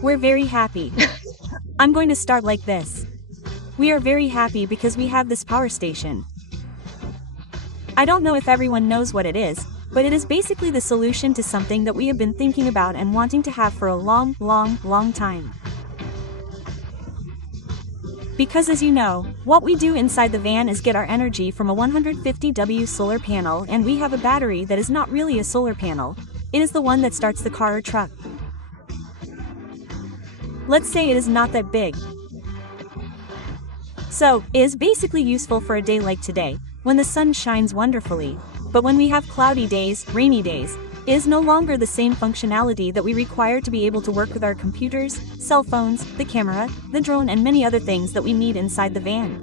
we're very happy. I'm going to start like this. We are very happy because we have this power station. I don't know if everyone knows what it is, but it is basically the solution to something that we have been thinking about and wanting to have for a long time. Because as you know, what we do inside the van is get our energy from a 150W solar panel, and we have a battery that is not really a solar panel. It is the one that starts the car or truck. Let's say it is not that big. So, it is basically useful for a day like today, when the sun shines wonderfully, but when we have cloudy days, rainy days, it is no longer the same functionality that we require to be able to work with our computers, cell phones, the camera, the drone, and many other things that we need inside the van.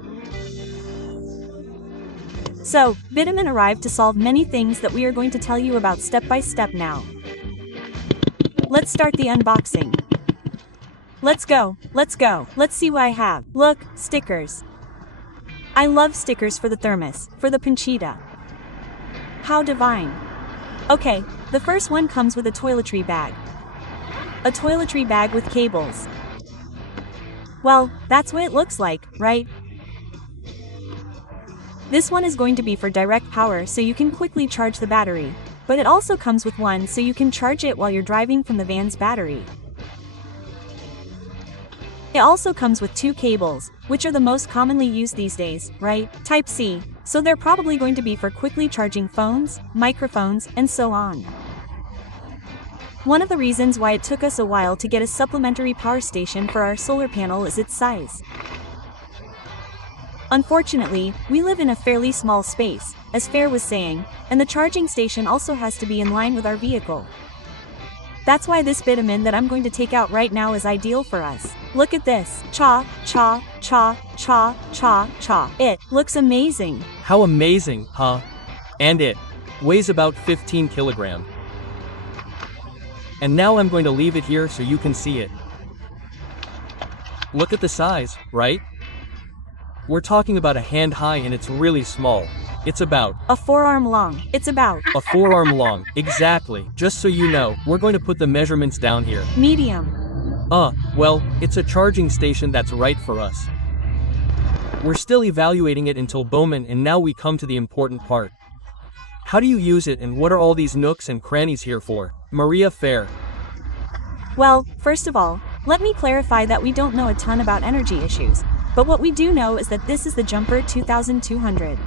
So, Vtoman arrived to solve many things that we are going to tell you about step by step now. Let's start the unboxing. Let's go. Let's see what I have. Look, stickers. I love stickers for the thermos, for the pancita. How divine. Okay, the first one comes with a toiletry bag. A toiletry bag with cables. Well, that's what it looks like, right? This one is going to be for direct power so you can quickly charge the battery, but it also comes with one so you can charge it while you're driving from the van's battery. It also comes with two cables, which are the most commonly used these days, right? Type C, so they're probably going to be for quickly charging phones, microphones, and so on. One of the reasons why it took us a while to get a supplementary power station for our solar panel is its size. Unfortunately, we live in a fairly small space, as Fair was saying, and the charging station also has to be in line with our vehicle. That's why this Vtoman that I'm going to take out right now is ideal for us. Look at this. Cha. It looks amazing. How amazing, huh? And it weighs about 15 kilograms. And now I'm going to leave it here so you can see it. Look at the size, right? We're talking about a hand high and it's really small. It's about a forearm long. It's about a forearm long, exactly. Just so you know, we're going to put the measurements down here. Medium. Well, it's a charging station that's right for us. We're still evaluating it until Vtoman, and now we come to the important part. How do you use it and what are all these nooks and crannies here for? Maria Fair. Well, first of all, let me clarify that we don't know a ton about energy issues, but what we do know is that this is the Jumper 2200.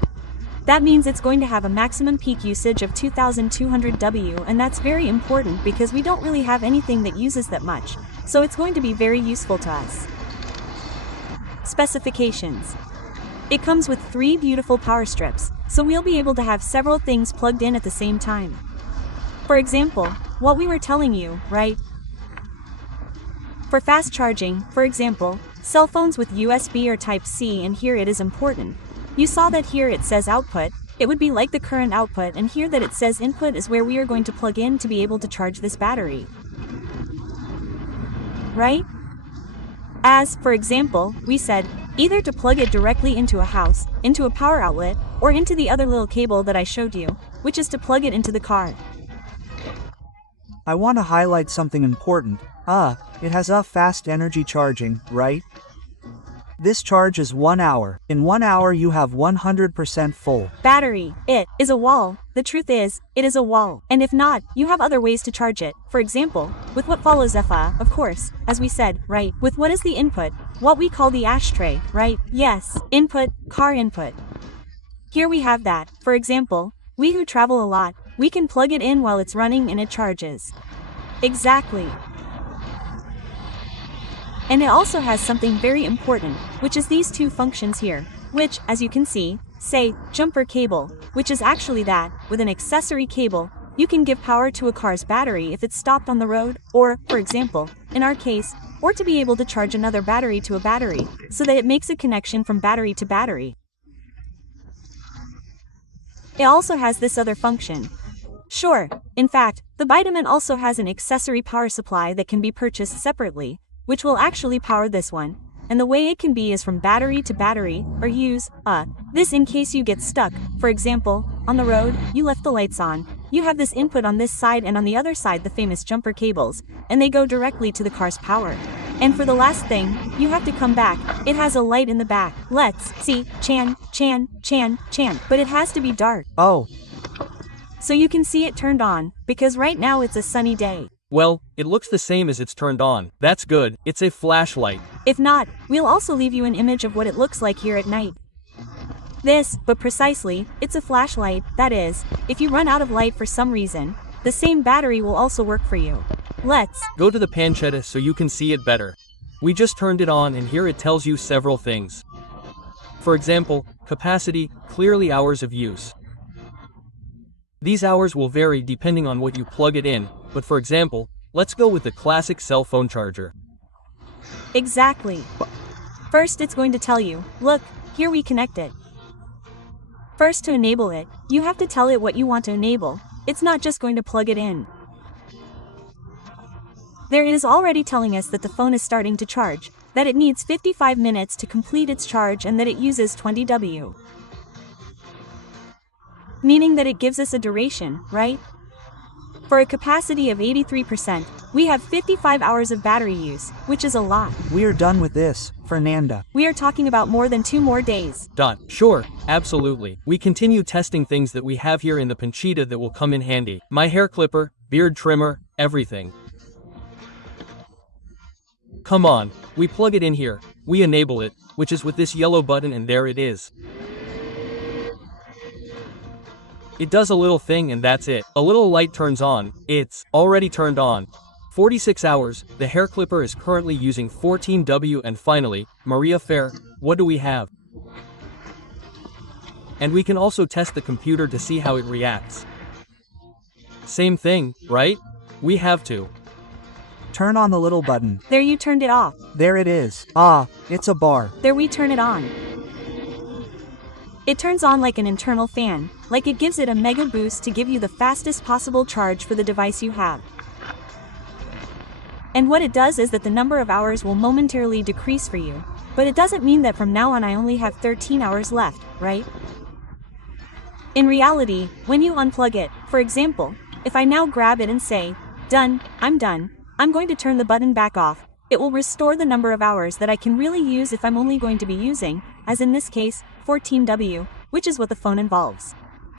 That means it's going to have a maximum peak usage of 2200 W, and that's very important because we don't really have anything that uses that much, so it's going to be very useful to us. Specifications. It comes with 3 beautiful power strips, so we'll be able to have several things plugged in at the same time. For example, what we were telling you, right? For fast charging, for example, cell phones with USB or Type C, and here it is important. You saw that here it says output, it would be like the current output, and here that it says input is where we are going to plug in to be able to charge this battery. Right? As, for example, we said, either to plug it directly into a house, into a power outlet, or into the other little cable that I showed you, which is to plug it into the car. I want to highlight something important. It has a fast energy charging, right? This charge is 1 hour. In 1 hour you have 100% full battery. It is a wall. The truth is, it is a wall. And if not, you have other ways to charge it. For example, with what follows of course, as we said, right? With what is the input? What we call the ashtray, right? Yes, input, car input. Here we have that. For example, we who travel a lot, we can plug it in while it's running and it charges. Exactly. And it also has something very important, which is these 2 functions here, which, as you can see, say, jumper cable, which is actually that, with an accessory cable, you can give power to a car's battery if it's stopped on the road, or, for example, in our case, or to be able to charge another battery to a battery, so that it makes a connection from battery to battery. It also has this other function. Sure, in fact, the Vtoman also has an accessory power supply that can be purchased separately, which will actually power this one, and the way it can be is from battery to battery, or use, this in case you get stuck, for example, on the road, you left the lights on, you have this input on this side and on the other side the famous jumper cables, and they go directly to the car's power. And for the last thing, you have to come back, it has a light in the back. Let's see, chan, but it has to be dark. Oh. So you can see it turned on, because right now it's a sunny day. Well, it looks the same as it's turned on. That's good, it's a flashlight. If not, we'll also leave you an image of what it looks like here at night. But precisely, it's a flashlight, that is, if you run out of light for some reason, the same battery will also work for you. Let's go to the pancetta so you can see it better. We just turned it on and here it tells you several things. For example, capacity, clearly hours of use. These hours will vary depending on what you plug it in, but for example, let's go with the classic cell phone charger. Exactly. First it's going to tell you, look, here we connect it. First, to enable it, you have to tell it what you want to enable. It's not just going to plug it in. There it is already telling us that the phone is starting to charge, that it needs 55 minutes to complete its charge and that it uses 20 W. Meaning that it gives us a duration, right? For a capacity of 83%, we have 55 hours of battery use, which is a lot. We're done with this, Fernanda. We are talking about more than 2 more days. Sure, absolutely. We continue testing things that we have here in the pancetta that will come in handy. My hair clipper, beard trimmer, everything. Come on, we plug it in here, we enable it, which is with this yellow button and there it is. It does a little thing and that's it. A little light turns on, it's already turned on. 46 hours, the hair clipper is currently using 14 W and finally, Maria Fair, what do we have? And we can also test the computer to see how it reacts. Same thing, right? We have to. Turn on the little button. There you turned it off. There it is. Ah, it's a bar. There we turn it on. It turns on like an internal fan, like it gives it a mega boost to give you the fastest possible charge for the device you have. And what it does is that the number of hours will momentarily decrease for you, but it doesn't mean that from now on I only have 13 hours left, right? In reality, when you unplug it, for example, if I now grab it and say, done, I'm going to turn the button back off, it will restore the number of hours that I can really use if I'm only going to be using, as in this case, 14 W, which is what the phone involves.